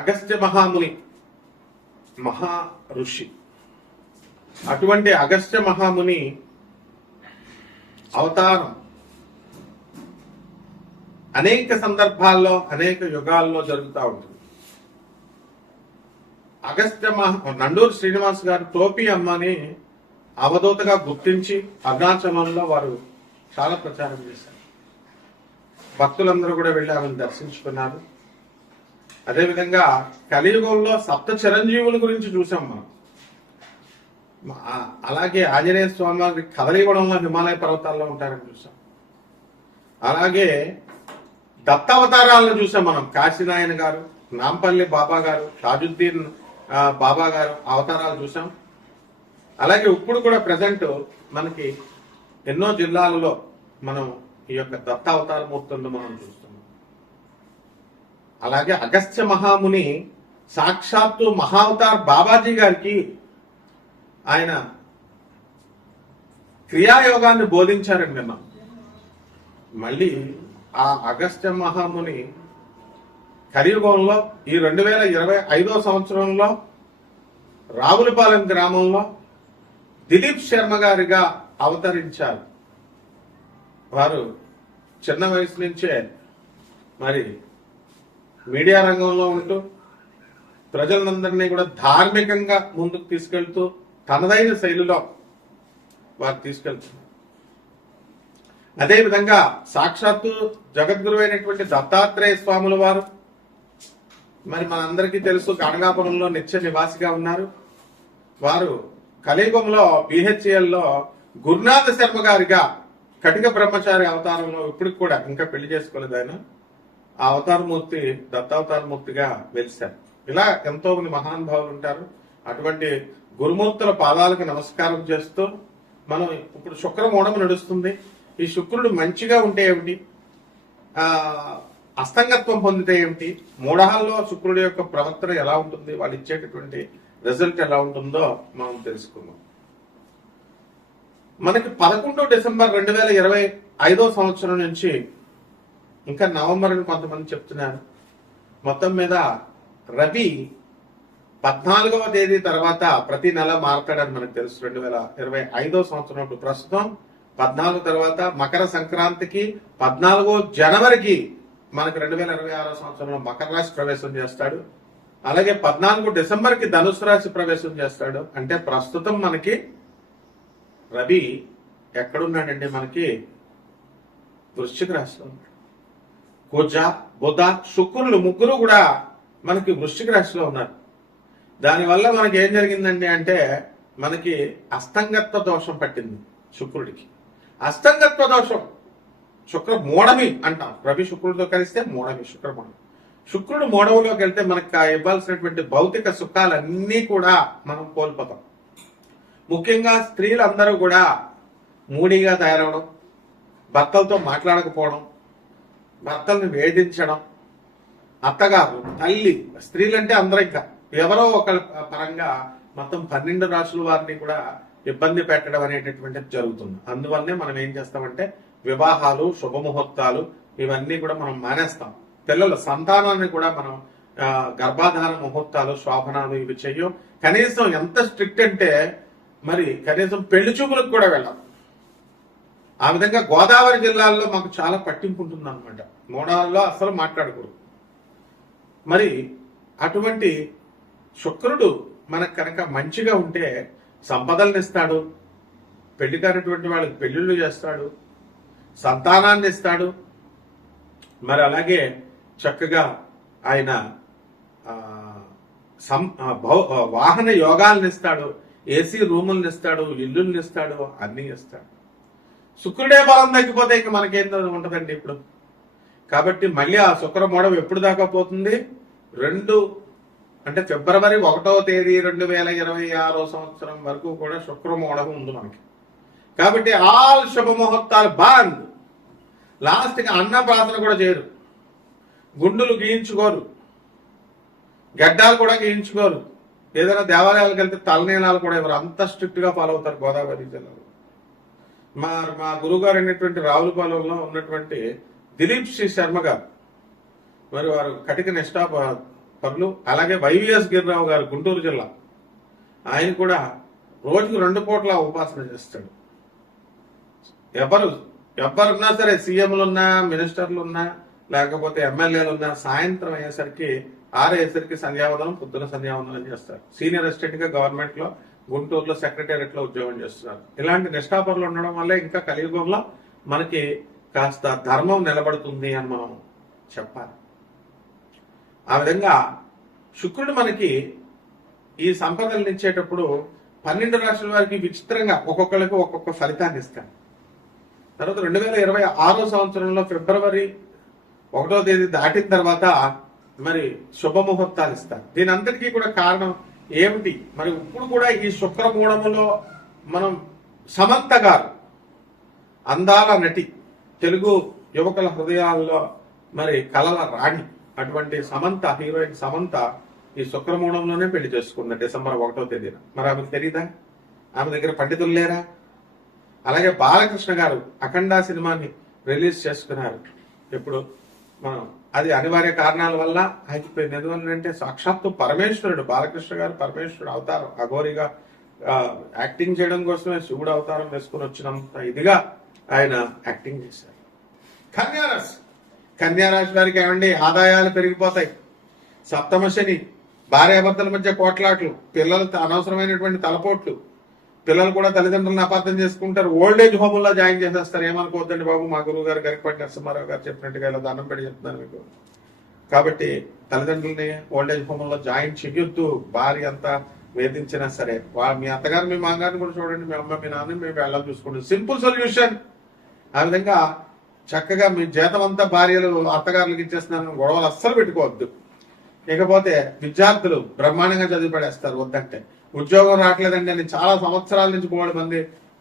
అగస్త్య మహాముని మహా ఋషి. అటువంటి అగస్త్య మహాముని అవతారం అనేక సందర్భాల్లో అనేక యుగాల్లో జరుగుతూ ఉంటుంది. నండూరు శ్రీనివాస్ గారు టోపీ అమ్మని అవధూతగా గుర్తించి అరుణాచలంలో వారు చాలా ప్రచారం చేశారు. భక్తులందరూ కూడా వెళ్ళి ఆమెను దర్శించుకున్నారు. అదేవిధంగా కలియుగంలో సప్త చిరంజీవుల గురించి చూసాం మనం. అలాగే ఆంజనేయ స్వామి వారి కదలిగూడెంలో హిమాలయ పర్వతాల్లో ఉంటారని చూసాం. అలాగే దత్తావతారాలను చూసాం మనం. కాశీనాయన గారు, నాంపల్లి బాబా గారు, తాజుద్దీన్ బాబా గారు అవతారాలు చూసాం. అలాగే ఇప్పుడు కూడా ప్రజెంట్ మనకి ఎన్నో జిల్లాలలో మనం ఈ యొక్క దత్తావతార మూర్తులను మనం చూస్తున్నాం. అలాగే అగస్త్య మహాముని సాక్షాత్తు మహావతార్ బాబాజీ గారికి ఆయన క్రియాయోగాన్ని బోధించారని విన్నాం. మళ్ళీ ఆ అగస్త్య మహాముని కలియుగంలో ఈ 2025 సంవత్సరంలో రావులపాలెం గ్రామంలో దిలీప్ శర్మ గారిగా అవతరించారు. వారు చిన్న వయసు నుంచే మరి మీడియా రంగంలో ఉంటూ ప్రజలందరినీ కూడా ధార్మికంగా ముందుకు తీసుకెళ్తూ తనదైన శైలిలో వారు తీసుకెళ్తున్నారు. అదేవిధంగా సాక్షాత్తు జగద్గురు అయినటువంటి దత్తాత్రేయ స్వాముల వారు మరి మనందరికీ తెలుసు గణగాపురంలో నిత్య నివాసిగా ఉన్నారు. వారు కలియుగంలో బిహెచ్ఎల్లో గురునాథ శర్మ గారిగా కటిక బ్రహ్మచారి అవతారంలో ఇప్పటికి కూడా ఇంకా పెళ్లి చేసుకోలేదు ఆయన. ఆ అవతారమూర్తి దత్తావతారమూర్తిగా వెలిశారు. ఇలా ఎంతో మంది మహానుభావులు ఉంటారు. అటువంటి గురుమూర్తుల పాదాలకు నమస్కారం చేస్తూ మనం ఇప్పుడు శుక్రమూఢం నడుస్తుంది. ఈ శుక్రుడు మంచిగా ఉంటే ఏమిటి, అస్తంగత్వం పొందితే ఏమిటి, మూఢాల్లో శుక్రుడి యొక్క ప్రవర్తన ఎలా ఉంటుంది, వాళ్ళు ఇచ్చేటటువంటి రిజల్ట్ ఎలా ఉంటుందో మనం తెలుసుకుందాం. మనకి 11 డిసెంబర్ 2025 సంవత్సరం నుంచి ఇంకా నవంబర్ అని కొంతమంది చెప్తున్నారు. మొత్తం మీద రవి 14వ తేదీ తర్వాత ప్రతి నెల మారతాడని మనకు తెలుసు. 2025 సంవత్సరం ప్రస్తుతం 14 తర్వాత మకర సంక్రాంతికి 14 జనవరికి మనకి 2026 సంవత్సరంలో మకర రాశి ప్రవేశం చేస్తాడు. అలాగే 14 డిసెంబర్కి ధనుసు రాశి ప్రవేశం చేస్తాడు. అంటే ప్రస్తుతం మనకి రవి ఎక్కడున్నాడంటే మనకి వృశ్చిక రాశిలో ఉన్నాడు. కుజ, బుధ, శుక్రులు ముగ్గురు కూడా మనకి వృశ్చిక రాశిలో ఉన్నారు. దానివల్ల మనకి ఏం జరిగిందండి అంటే మనకి అస్తంగత్వ దోషం పట్టింది శుక్రుడికి. అస్తంగత్వ దోషం శుక్ర మూఢమి అంటాం. రవి శుక్రుడితో కలిస్తే మూఢమి, శుక్రమూఢమి. శుక్రుడు మూఢవులోకి వెళ్తే మనకు ఇవ్వాల్సినటువంటి భౌతిక సుఖాలన్నీ కూడా మనం కోల్పోతాం. ముఖ్యంగా స్త్రీలందరూ కూడా మూడీగా తయారవడం, భర్తలతో మాట్లాడకపోవడం, భర్తల్ని వేధించడం, అత్తగారు, తల్లి, స్త్రీలంటే అందరూ ఇంకా ఎవరో ఒక పరంగా మొత్తం 12 రాశుల వారిని కూడా ఇబ్బంది పెట్టడం అనేటటువంటిది జరుగుతుంది. అందువల్లనే మనం ఏం చేస్తామంటే వివాహాలు, శుభముహూర్తాలు ఇవన్నీ కూడా మనం మానేస్తాం. పిల్లల సంతానాన్ని కూడా మనం గర్భాధాన ముహూర్తాలు, శోభనాలు ఇవి చెయ్యం. కనీసం ఎంత స్ట్రిక్ట్ అంటే మరి కనీసం పెళ్లి చూపులకు కూడా వెళ్ళాం. ఆ విధంగా గోదావరి జిల్లాల్లో మాకు చాలా పట్టింపు ఉంటుంది అనమాట. మూడాల్లో అసలు మాట్లాడకూడదు. మరి అటువంటి శుక్రుడు మనకు కనుక మంచిగా ఉంటే సంపదలను ఇస్తాడు, పెళ్లి కానటువంటి వాళ్ళకి పెళ్లిళ్ళు చేస్తాడు, సంతానాన్ని ఇస్తాడు. మరి అలాగే చక్కగా ఆయన వాహన యోగాలను ఇస్తాడు, ఏసీ రూములను ఇస్తాడు, ఇల్లుల్ని ఇస్తాడు, అన్ని ఇస్తాడు. శుక్రుడే బలం తగ్గిపోతే ఇక మనకేం ఉంటదండి ఇప్పుడు. కాబట్టి మళ్ళీ ఆ శుక్రమూఢం ఎప్పుడు దాకా పోతుంది? 2 అంటే ఫిబ్రవరి 1వ తేదీ 2026 సంవత్సరం వరకు కూడా శుక్రమూఢం ఉంది మనకి. కాబట్టి ఆల్ శుభముహూర్తాలు బంద్. లాస్ట్కి అన్న ప్రార్థన కూడా చేయరు, గుండులు గీయించుకోరు, గడ్డాలు కూడా గీయించుకోరు. ఏదైనా దేవాలయాలకు వెళ్తే తలనీలాలు కూడా ఎవరు, అంత స్ట్రిక్ట్ గా ఫాలో అవుతారు గోదావరి జిల్లాలో. మా గురువుగారు అయినటువంటి రావులపాలెంలో ఉన్నటువంటి దిలీప్ శ్రీ శర్మ గారు మరి వారు కటిక నిష్ఠా పనులు. అలాగే వైవిఎస్ గిరిరావు గారు గుంటూరు జిల్లా, ఆయన కూడా రోజుకు 2 పూట్ల ఉపాసన చేస్తాడు. ఎవరున్నా సరే, సీఎంలున్నా, మినిస్టర్లున్నా, లేకపోతే ఎమ్మెల్యేలున్నా, సాయంత్రం అయ్యేసరికి 6 అయ్యేసరికి సంధ్యావందనం, పొద్దున సంధ్యావందనం చేస్తారు. సీనియర్ అసిస్టెంట్ గా గవర్నమెంట్ లో గుంటూరులో సెక్రటేరియట్ లో ఉద్యోగం చేస్తున్నారు. ఇలాంటి నిష్ఠాపరులు ఉండడం వల్లే ఇంకా కలియుగంలో మనకి కాస్త ధర్మం నిలబడుతుంది అని మనం చెప్పాలి. ఆ విధంగా శుక్రుడు మనకి ఈ సంపదలను ఇచ్చేటప్పుడు 12 రాశుల వారికి విచిత్రంగా ఒక్కొక్కరికి ఒక్కొక్క ఫలితాన్ని ఇస్తాడు. తర్వాత 2026 సంవత్సరంలో ఫిబ్రవరి 1వ తేదీ దాటిన తర్వాత మరి శుభముహూర్తాలు ఇస్తారు. దీని అంతటికీ కూడా కారణం ఏమిటి? మరి ఇప్పుడు కూడా ఈ శుక్రమూఢములో మనం సమంత గారు, అందాల నటి, తెలుగు యువకుల హృదయాల్లో మరి కలల రాణి అటువంటి సమంత, హీరోయిన్ సమంత ఈ శుక్రమూఢంలోనే పెళ్లి చేసుకుంది డిసెంబర్ 1వ తేదీన. మరి ఆమెకు తెలీదా? ఆమె దగ్గర పండితులు లేరా? అలాగే బాలకృష్ణ గారు అఖండ సినిమాని రిలీజ్ చేసుకున్నారు. ఇప్పుడు మనం అది అనివార్య కారణాల వల్ల ఆగిపోయింది. ఎందువల్లంటే సాక్షాత్తు పరమేశ్వరుడు, బాలకృష్ణ గారు పరమేశ్వరుడు అవతారం, అఘోరిగా యాక్టింగ్ చేయడం కోసమే శివుడు అవతారం వేసుకుని వచ్చినంత ఇదిగా ఆయన యాక్టింగ్ చేశారు. కన్యారాశి వారికి ఏమండి ఆదాయాలు పెరిగిపోతాయి. సప్తమ శని, భార్యాభర్తల మధ్య కోట్లాట్లు, పిల్లలతో అనవసరమైనటువంటి తలపోట్లు, పిల్లలు కూడా తల్లిదండ్రులను అపార్థం చేసుకుంటారు. ఓల్డేజ్ హోముల్లో జాయిన్ చేసేస్తారు. ఏమనుకోవద్దండి బాబు, మా గురువు గారు గరికపాటి నరసింహారావు గారు చెప్పినట్టుగా ఇలా దండం పెట్టి చెప్తున్నాను మీకు. కాబట్టి తల్లిదండ్రుల్ని ఓల్డేజ్ హోముల్లో జాయిన్ చెయ్యొద్దు. భార్య అంతా వేధించినా సరే, మీ అత్తగారు మీ మామగారిని కూడా చూడండి, మీ అమ్మ మీ నాన్న మీ వెళ్ళాలి చూసుకోండి. Simple solution. ఆ విధంగా చక్కగా మీ జీతం అంతా భార్యలు అత్తగారులకు ఇచ్చేస్తున్నారని గొడవలు అస్సలు పెట్టుకోవద్దు. ఇకపోతే విద్యార్థులు బ్రహ్మాండంగా చదివి పడేస్తారు వద్దంటే. ఉద్యోగం రావట్లేదండి అని చాలా సంవత్సరాల నుంచి 3 మంది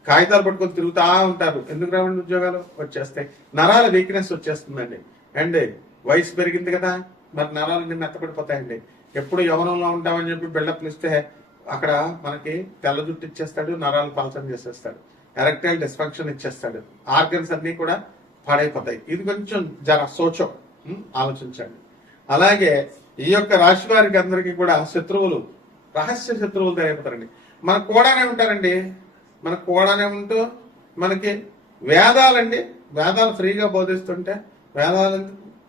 కాగితాలు పట్టుకొని తిరుగుతా ఉంటారు. ఎందుకు రావండి ఉద్యోగాలు? వచ్చేస్తాయి. నరాల వీక్నెస్ వచ్చేస్తుందండి. అండ్ వయసు పెరిగింది కదా, మరి నరాలు మెత్తపడిపోతాయండి. ఎప్పుడు యవనంలో ఉంటామని చెప్పి బిల్డప్లు ఇస్తే అక్కడ మనకి తెల్ల జుట్టు ఇచ్చేస్తాడు, నరాలు పలచన చేసేస్తాడు, ఎరెక్టైల్ డిస్ఫంక్షన్ ఇచ్చేస్తాడు, ఆర్గన్స్ అన్ని కూడా పాడైపోతాయి. ఇది కొంచెం జర సోచో ఆలోచించండి. అలాగే ఈ యొక్క రాశి వారికి అందరికీ కూడా శత్రువులు, రహస్య శత్రువులు తయారైపోతారండి. మనకు కూడానే ఉంటారండి. మనకు కూడానే ఉంటూ మనకి వేదాలండి, వేదాలు ఫ్రీగా బోధిస్తుంటే వేదాలు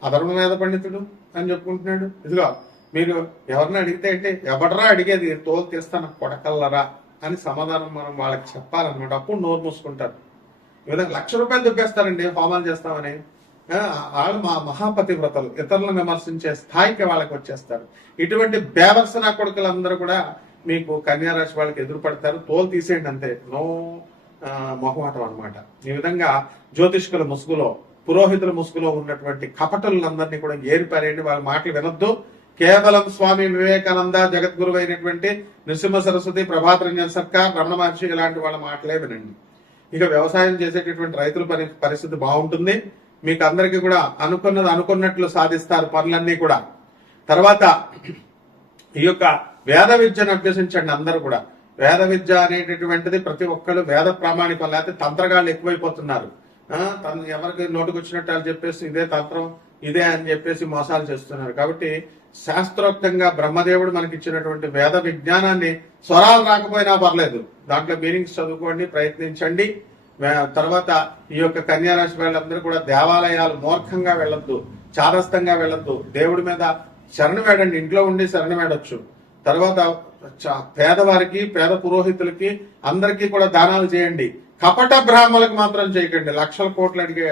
అధర్మ వేద పండితుడు అని చెప్పుకుంటున్నాడు. ఇదిగో మీరు ఎవరిని అడిగితే అంటే ఎవడరా అడిగేది, తోలు తీస్తాను కొడకల్లరా అని సమాధానం మనం వాళ్ళకి చెప్పాలన్నమాట. అప్పుడు నోరు మూసుకుంటారు. ఈ విధంగా ₹1,00,000 దుబ్బేస్తారండి హోమాలు చేస్తామని. వాళ్ళు మా మహాపతివ్రతలు, ఇతరులను విమర్శించే స్థాయికి వాళ్ళకి వచ్చేస్తారు. ఇటువంటి బేవర్సన కొడుకులందరూ కూడా మీకు కన్యారాశి వాళ్ళకి ఎదురుపడతారు. తోలు తీసేయండి అంతే, నో మొహమాటం అనమాట. ఈ విధంగా జ్యోతిష్కుల ముసుగులో, పురోహితుల ముసుగులో ఉన్నటువంటి కపటలందరినీ కూడా ఏరిపారేయండి. వాళ్ళ మాటలు వినొద్దు. కేవలం స్వామి వివేకానంద, జగద్గురు అయినటువంటి నృసింహ సరస్వతి, ప్రభాత్ రంజన్ సర్కార్, రమణ మహర్షి ఇలాంటి వాళ్ళ మాటలే వినండి. ఇక వ్యవసాయం చేసేటటువంటి రైతుల పరిస్థితి బాగుంటుంది. మీకు అందరికీ కూడా అనుకున్నది అనుకున్నట్లు సాధిస్తారు పనులన్నీ కూడా. తర్వాత ఈ యొక్క వేద విద్యను అభ్యసించండి అందరూ కూడా. వేద విద్య అనేటటువంటిది ప్రతి ఒక్కరు వేద ప్రామాణికం, లేకపోతే తంత్రగాళ్ళు ఎక్కువైపోతున్నారు. ఎవరికి నోటుకు వచ్చినట్టు వాళ్ళు చెప్పేసి ఇదే తంత్రం ఇదే అని చెప్పేసి మోసాలు చేస్తున్నారు. కాబట్టి శాస్త్రోక్తంగా బ్రహ్మదేవుడు మనకి ఇచ్చినటువంటి వేద విజ్ఞానాన్ని, స్వరాలు రాకపోయినా పర్లేదు, దాంట్లో మీనింగ్స్ చదువుకోండి, ప్రయత్నించండి. తర్వాత ఈ యొక్క కన్యారాశి వాళ్ళందరూ కూడా దేవాలయాలు మూర్ఖంగా వెళ్ళొద్దు, చాదస్తంగా వెళ్ళొద్దు. దేవుడి మీద శరణు వేడండి, ఇంట్లో ఉండి శరణు వేడొచ్చు. తర్వాత పేదవారికి, పేద పురోహితులకి అందరికీ కూడా దానాలు చేయండి. కపట బ్రాహ్మణులకు మాత్రం చేయకండి. లక్షల కోట్లు అడిగే,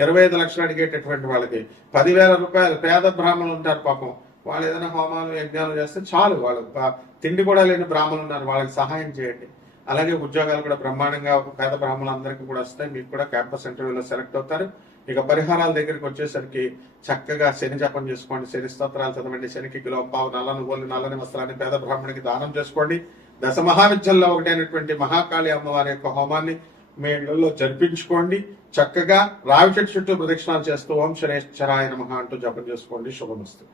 25 లక్షలు అడిగేటటువంటి వాళ్ళకి 10,000 రూపాయలు. పేద బ్రాహ్మణులు ఉంటారు పాపం, వాళ్ళు ఏదైనా హోమాలు యజ్ఞాలు చేస్తే చాలు, వాళ్ళు తిండి కూడా లేని బ్రాహ్మణులు ఉన్నారు, వాళ్ళకి సహాయం చేయండి. అలాగే ఉద్యోగాలు కూడా బ్రహ్మాండంగా పేద బ్రాహ్మణులందరికీ కూడా వస్తాయి. మీకు కూడా క్యాంపస్ ఇంటర్వ్యూలో సెలెక్ట్ అవుతారు. ఇక పరిహారాల దగ్గరికి వచ్చేసరికి చక్కగా శని జపం చేసుకోండి, శని స్తోత్రాలు చదవండి, శనికి కిలోంపావు నల్ల నువ్వులు, నల్లని వస్త్రాన్ని పేద బ్రాహ్మణుడికి దానం చేసుకోండి. 10 మహావిద్యల్లో ఒకటైనటువంటి మహాకాళి అమ్మవారి యొక్క హోమాన్ని మీ ఇళ్లలో జరిపించుకోండి. చక్కగా రావి చెట్టు చుట్టూ ప్రదక్షిణాలు చేస్తూ ఓం శనేశ్వరాయ నమః అంటూ జపం చేసుకోండి. శుభమస్తు.